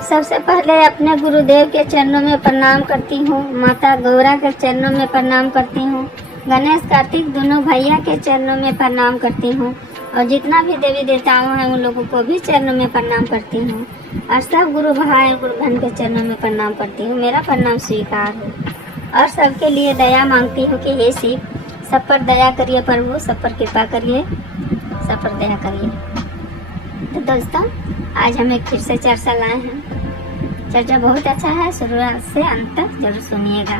सबसे पहले अपने गुरुदेव के चरणों में प्रणाम करती हूँ। माता गौरा के चरणों में प्रणाम करती हूँ। गणेश कार्तिक दोनों भैया के चरणों में प्रणाम करती हूँ। और जितना भी देवी देवताओं हैं उन लोगों को भी चरणों में प्रणाम करती हूँ। और सब गुरु भाई गुरु बहन के चरणों में प्रणाम करती हूँ। मेरा प्रणाम स्वीकार हो। और सबके लिए दया मांगती हूँ कि हे शिव, सब पर दया करिए प्रभु, सब पर कृपा करिए, सब पर दया करिए। तो दोस्तों, आज हम एक फिर से चर्चा लाए हैं। चर्चा बहुत अच्छा है, शुरुआत से अंत तक जरूर सुनिएगा।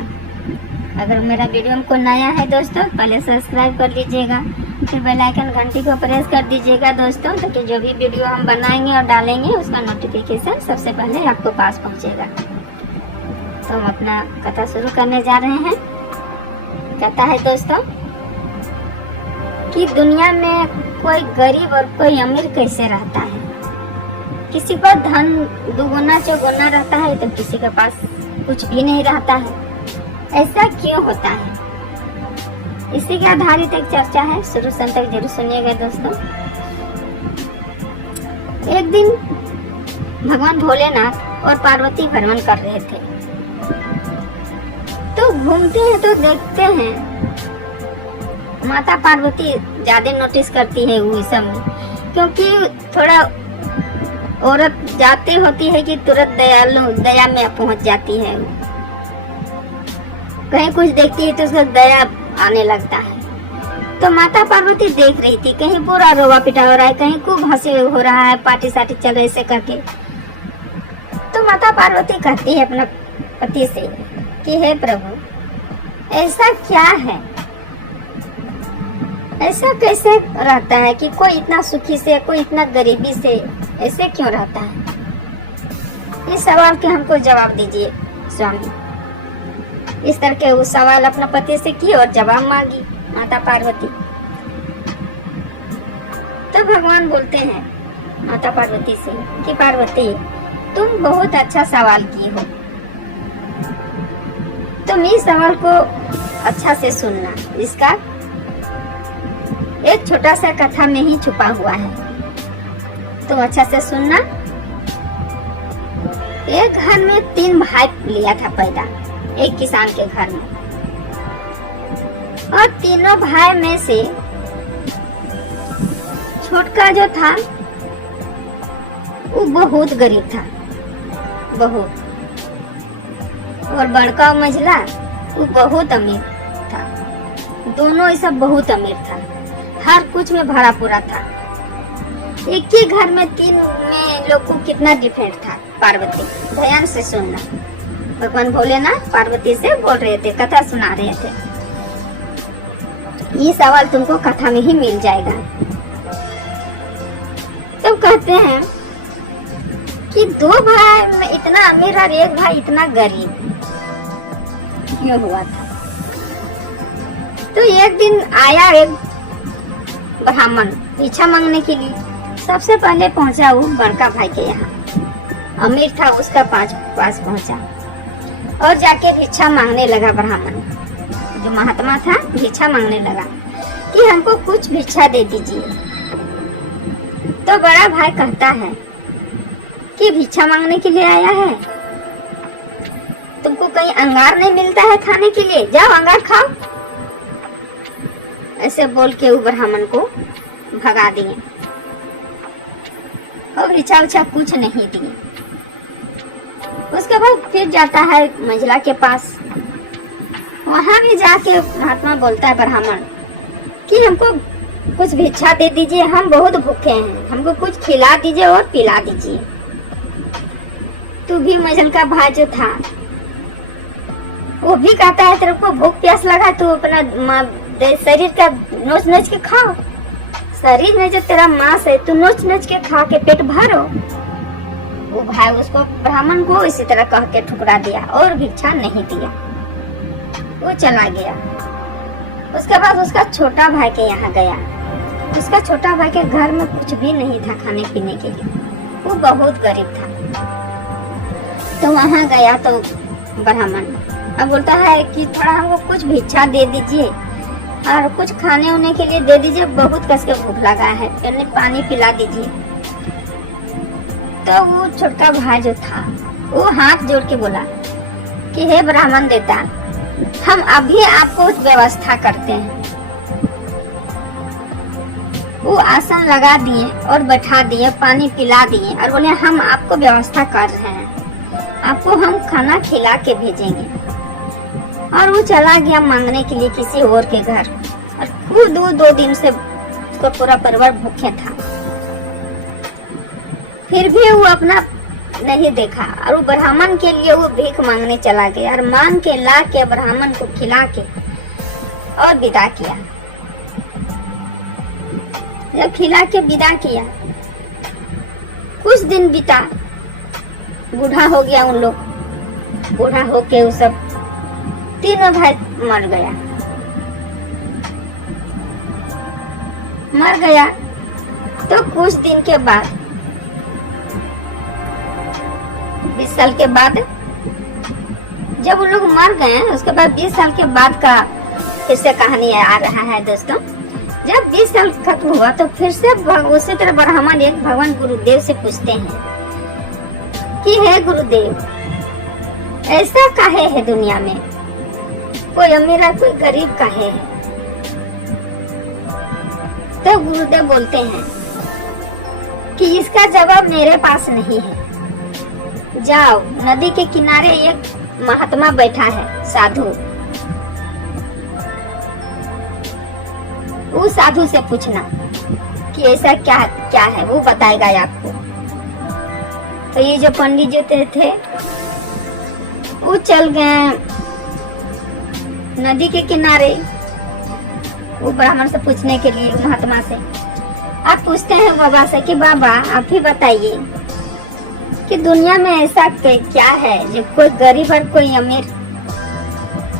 अगर मेरा वीडियो हमको नया है दोस्तों, पहले सब्सक्राइब कर लीजिएगा, फिर बेल आइकन घंटी को प्रेस कर दीजिएगा दोस्तों, ताकि जो भी वीडियो हम बनाएंगे और डालेंगे उसका नोटिफिकेशन सबसे पहले आपको पास पहुंचेगा। तो हम अपना कथा शुरू करने जा रहे हैं। कहता है दोस्तों कि दुनिया में कोई गरीब और कोई अमीर कैसे रहता है। किसी पर धन दुगुना चौगुना रहता है तो किसी के पास कुछ भी नहीं रहता है। ऐसा क्यों होता है? इसी के आधारित एक चर्चा है, शुरू से अंत तक जरूर सुनिएगा दोस्तों। एक दिन भगवान भोलेनाथ और पार्वती भ्रमण कर रहे थे। तो घूमते हैं तो देखते हैं माता पार्वती ज्यादा नोटिस करती है वो सब में, क्योंकि थोड़ा औरत जाती होती है कि तुरंत दया में पहुंच जाती है। कहीं कुछ देखती है तो उसका दया आने लगता है। तो माता पार्वती देख रही थी, कहीं पूरा रोवा पिटा हो रहा है, कहीं खूब हंसी हो रहा है, पार्टी साटी चल रही ऐसे करके। तो माता पार्वती कहती है अपने पति से कि हे प्रभु, ऐसा क्या है, ऐसा कैसे रहता है कि कोई इतना सुखी से, कोई इतना गरीबी से, ऐसे क्यों रहता है? इस सवाल के हमको जवाब दीजिए स्वामी। इस तरह के वो सवाल अपने पति से की और जवाब मांगी माता पार्वती। तो भगवान बोलते हैं माता पार्वती से कि पार्वती, तुम बहुत अच्छा सवाल की हो, तुम इस सवाल को अच्छा से सुनना। इसका एक छोटा सा कथा में ही छुपा हुआ है, तुम अच्छा से सुनना। एक घर में 3 भाई लिया था पैदा, एक किसान के घर में। और तीनों भाई में से छोटका जो था वो बहुत गरीब था, बहुत। और बड़का मंझला वो बहुत अमीर था। दोनों ही सब बहुत अमीर था, हर कुछ में भरा पूरा था। एक ही घर में 3 में लोग को कितना डिफरेंट था। पार्वती, ध्यान से सुनना। भगवान भोलेनाथ पार्वती से बोल रहे थे, कथा सुना रहे थे। ये सवाल तुमको कथा में ही मिल जाएगा। तो कहते हैं कि 2 भाई में इतना अमीर और एक भाई इतना गरीब क्यों हुआ था? तो एक दिन आया एक ब्राह्मण भिक्षा मांगने के लिए। सबसे पहले पहुंचा वो बड़का भाई के यहाँ, अमीर था, उसका पास पहुंचा और जाके भिक्षा मांगने लगा। ब्राह्मण जो महात्मा था भिक्षा मांगने लगा कि हमको कुछ भिक्षा दे दीजिए। तो बड़ा भाई कहता है कि भिक्षा मांगने के लिए आया है, तुमको कहीं अंगार नहीं मिलता है खाने के लिए? जाओ अंगार खाओ। ऐसे बोल के वो ब्राह्मण को भगा दिए और भिक्षा उछा कुछ नहीं दिए। उसके बाद फिर जाता है मंझला के पास। वहां भी जाके महात्मा बोलता है ब्राह्मण कि हमको कुछ भिक्षा दे दीजिए, हम बहुत भूखे हैं, हमको कुछ खिला दीजिए और पिला दीजिए। तू भी मंझल का भाई जो था वो भी कहता है तेरे को भूख प्यास लगा, तू अपना शरीर का नोच नोच के खाओ। शरीर में जो तेरा मांस है तू नोच नोच के खा के पेट भरो। वो भाई उसको ब्राह्मण को इसी तरह कह के ठुकरा दिया और भिक्षा नहीं दिया, वो चला गया। उसके बाद उसका छोटा भाई के यहाँ गया। उसका छोटा भाई के घर में कुछ भी नहीं था खाने पीने के लिए, वो बहुत गरीब था। तो वहाँ गया तो ब्राह्मण अब बोलता है कि थोड़ा हमको कुछ भिक्षा दे दीजिए और कुछ खाने उने के लिए दे दीजिए, बहुत कस के भूख लगा है, पहले पानी पिला दीजिए। तो वो छोटा भाई जो था वो हाथ जोड़ के बोला कि हे ब्राह्मण देवता, हम अभी आपको व्यवस्था करते हैं। वो आसन लगा दिए और बैठा दिए, पानी पिला दिए और बोले हम आपको व्यवस्था कर रहे हैं, आपको हम खाना खिला के भेजेंगे। और वो चला गया मांगने के लिए किसी और के घर, और खुद वो 2 दिन से उसका पूरा परिवार भूखे था। फिर भी वो अपना नहीं देखा और वो ब्राह्मण के लिए वो भीख मांगने चला गया और मांग के ला के ब्राह्मण को खिला के और विदा किया। जब खिला के विदा किया, कुछ दिन बीता, बूढ़ा हो गया उन लोग। बूढ़ा होके वो सब तीनों भाई मर गया। तो कुछ दिन के बाद, 20 साल के बाद, जब उन लोग मर गए, उसके बाद 20 साल के बाद का फिर से कहानी आ रहा है दोस्तों। जब 20 साल खत्म हुआ तो फिर से उसी तरह ब्राह्मण एक भगवान गुरुदेव से पूछते हैं कि हे गुरुदेव, ऐसा काहे है दुनिया में, कोई अमीर है कोई गरीब काहे है। तो गुरुदेव बोलते हैं कि इसका जवाब मेरे पास नहीं है। जाओ, नदी के किनारे एक महात्मा बैठा है, साधु, वो साधु से पूछना कि ऐसा क्या क्या है, वो बताएगा आपको। तो ये जो पंडित जो थे वो चल गए नदी के किनारे, वो ब्राह्मण से पूछने के लिए, महात्मा से। आप पूछते हैं बाबा से कि बाबा आप ही बताइए कि दुनिया में ऐसा क्या है जो कोई गरीब और कोई अमीर,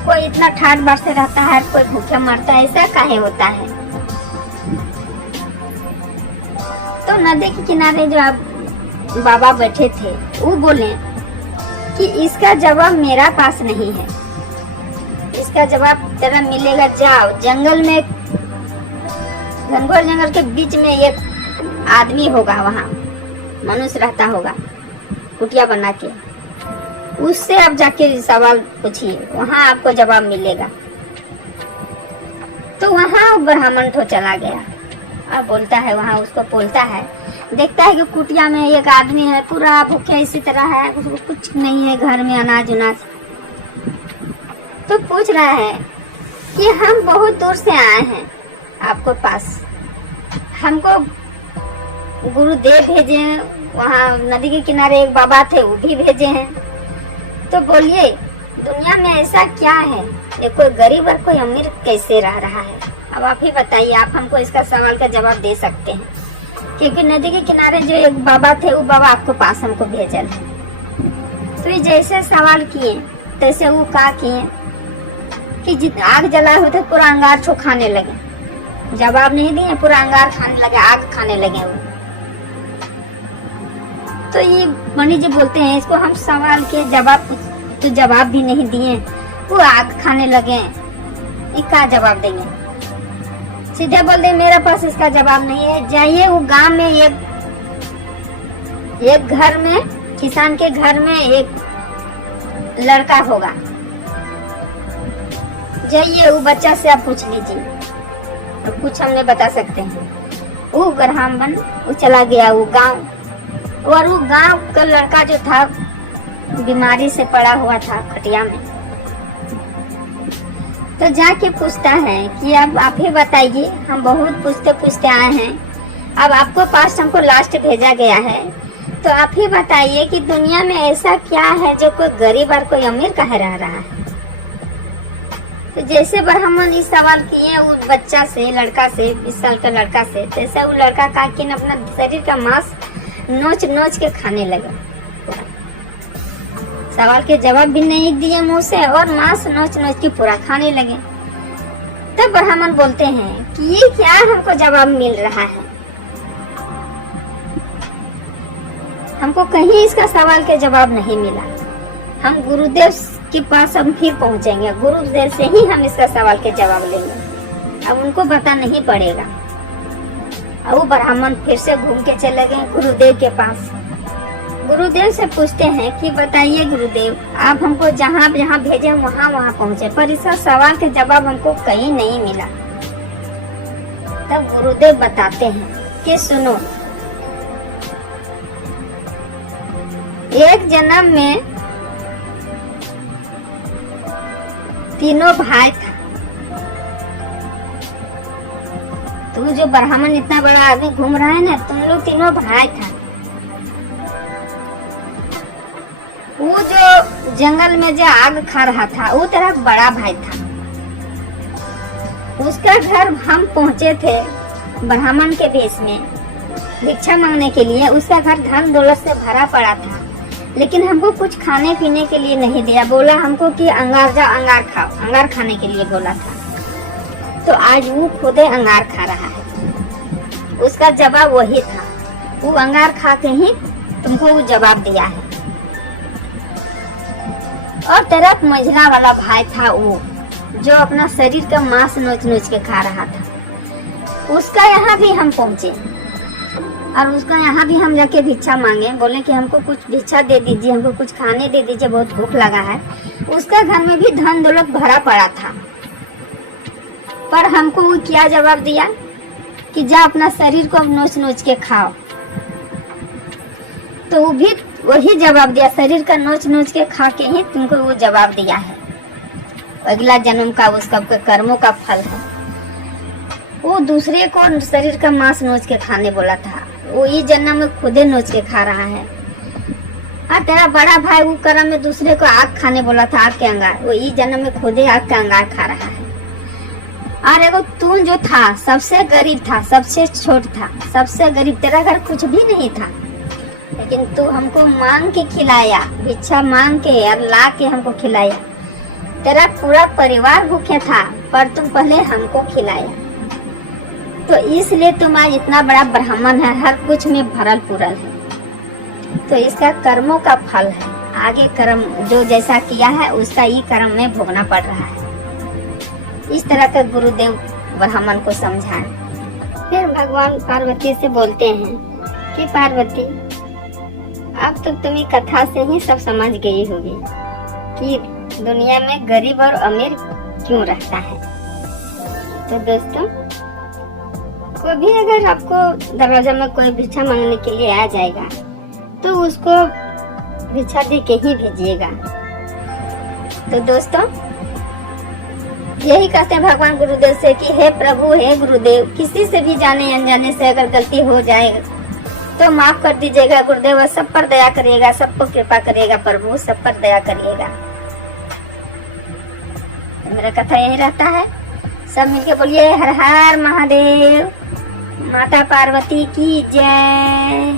कोई इतना ठाट बाट से रहता है, कोई भूखे मरता है, ऐसा काहे होता है। तो नदी के किनारे जो आप बाबा बैठे थे वो बोले कि इसका जवाब मेरा पास नहीं है, इसका जवाब तेरा मिलेगा। जाओ, जंगल में, घनघोर जंगल के बीच में एक आदमी होगा, वहाँ मनुष्य रहता होगा कुटिया बना के, उससे आप जाके सवाल पूछिए, वहाँ आपको जवाब मिलेगा। तो वहाँ ब्राह्मण तो चला गया और बोलता है, वहाँ उसको बोलता है, देखता है कि कुटिया में एक आदमी है, पूरा भूखे इसी तरह है, उसको कुछ नहीं है घर में अनाज उनाज। तो पूछ रहा है कि हम बहुत दूर से आए हैं आपको पास, हमको गुरुदेव भेजे हैं, वहाँ नदी के किनारे एक बाबा थे वो भी भेजे हैं। तो बोलिए दुनिया में ऐसा क्या है, ये कोई गरीब और कोई अमीर कैसे रह रहा है। अब आप ही बताइए, आप हमको इसका सवाल का जवाब दे सकते हैं, क्योंकि नदी के किनारे जो एक बाबा थे वो बाबा आपको पास हमको भेजल है। तो ये जैसे सवाल किए तैसे वो क्या किए कि आग जलाए होते पूरा अंगार छो खाने लगे, जवाब नहीं दिए, पूरा अंगार खाने लगे, आग खाने लगे वो। तो ये पंडित जी बोलते हैं, इसको हम सवाल के जवाब भी नहीं दिए, वो आग खाने लगे, ये क्या जवाब देंगे। सीधे बोल दे मेरे पास इसका जवाब नहीं है। जाइए वो गांव में एक घर में, किसान के घर में एक लड़का होगा, जाइए वो बच्चा से आप पूछ लीजिए, तो कुछ हम नहीं बता सकते हैं। वो ब्राह्मण वो चला गया वो गांव, और वो गांव का लड़का जो था बीमारी से पड़ा हुआ था खटिया में। तो जाके पूछता है कि अब आप ही बताइए, हम बहुत पूछते पूछते आए हैं, अब आपको पास हमको लास्ट भेजा गया है, तो आप ही बताइए कि दुनिया में ऐसा क्या है जो कोई गरीब और कोई अमीर कहे रह रहा है। तो जैसे ब्राह्मण इस सवाल किए वो बच्चा से, लड़का से, 20 साल का लड़का से, जैसे वो लड़का का कि अपना शरीर का मांस नोच नोच के खाने लगा, सवाल के जवाब भी नहीं दिए मुंह से, और मांस नोच नोच के पूरा खाने लगे। तब ब्राह्मण बोलते हैं कि ये क्या हमको जवाब मिल रहा है, हमको कहीं इसका सवाल के जवाब नहीं मिला। हम गुरुदेव के पास हम फिर पहुंचेंगे, गुरुदेव से ही हम इसका सवाल के जवाब लेंगे, अब उनको पता नहीं पड़ेगा। अब वो ब्राह्मण फिर से घूम के चले गए गुरुदेव के पास। गुरुदेव से पूछते हैं कि बताइए गुरुदेव, आप हमको जहाँ जहाँ भेजे वहाँ वहाँ पहुँचे, पर इसका सवाल के जवाब हमको कहीं नहीं मिला। तब गुरुदेव बताते हैं कि सुनो, एक जन्म में तीनों भाई था। तू जो ब्राह्मण इतना बड़ा आदमी घूम रहा है ना, तुम लोग तीनों भाई था। वो जो जंगल में जो आग खा रहा था वो तेरा बड़ा भाई था। उसका घर हम पहुंचे थे ब्राह्मण के भेष में भिक्षा मांगने के लिए। उसका घर धन दौलत से भरा पड़ा था, लेकिन हमको कुछ खाने पीने के लिए नहीं दिया। बोला हमको कि अंगार जा, अंगार खाओ, अंगार खाने के लिए बोला था। तो आज वो खुदे अंगार खा रहा है। उसका जवाब वही था, वो अंगार खा के ही तुमको वो जवाब दिया है। और तेरा मंझला वाला भाई था वो, जो अपना शरीर का मांस नोच नोच के खा रहा था। उसका यहाँ भी हम पहुँचे और उसका यहाँ भी हम जाके भिक्षा मांगे। बोले कि हमको कुछ भिक्षा दे दीजिए, हमको कुछ खाने दे दीजिए, बहुत भूख लगा है। उसका घर में भी धन दौलत भरा पड़ा था, पर हमको वो क्या जवाब दिया कि जा अपना शरीर को नोच नोच के खाओ। तो वो भी वही जवाब दिया, शरीर का नोच नोच के खा के ही तुमको वो जवाब दिया है। अगला जन्म का उसका कर्मों का फल है। वो दूसरे को शरीर का मांस नोच के खाने बोला था, वो इस जन्म में खुदे नोच के खा रहा है। और तेरा बड़ा भाई वो कर्म में दूसरे को आग खाने बोला था, आग के अंगार, वो इस जन्म में खुदे आग के अंगार खा रहा है। और एगो तू जो था सबसे गरीब था, सबसे छोट था, सबसे गरीब, तेरा घर कुछ भी नहीं था, लेकिन तू हमको मांग के खिलाया, भिक्षा मांग के और ला के हमको खिलाया। तेरा पूरा परिवार भूखे था, पर तुम पहले हमको खिलाया। तो इसलिए तुम आज इतना बड़ा ब्राह्मण है, हर कुछ में भरल पूरल है। तो इसका कर्मों का फल है। आगे कर्म जो जैसा किया है उसका ये कर्म में भोगना पड़ रहा है। इस तरह का गुरुदेव ब्राह्मण को समझाए। फिर भगवान पार्वती से बोलते हैं कि पार्वती, अब तो तुम्हें कथा से ही सब समझ गई होगी कि दुनिया में गरीब और अमीर क्यों रहता है। तो दोस्तों, कोई भी अगर आपको दरवाजा में कोई भिक्षा मांगने के लिए आ जाएगा तो उसको भिक्षा दे के ही भेजिएगा। तो दोस्तों, यही कहते हैं भगवान गुरुदेव से कि हे प्रभु, हे गुरुदेव, किसी से भी जाने अनजाने से अगर गलती हो जाए तो माफ कर दीजिएगा गुरुदेव। सब पर दया करिएगा, सबको कृपा करिएगा प्रभु, सब पर दया करिएगा। मेरा कथा यही रहता है। सब मिलके बोलिए हर हर महादेव, माता पार्वती की जय।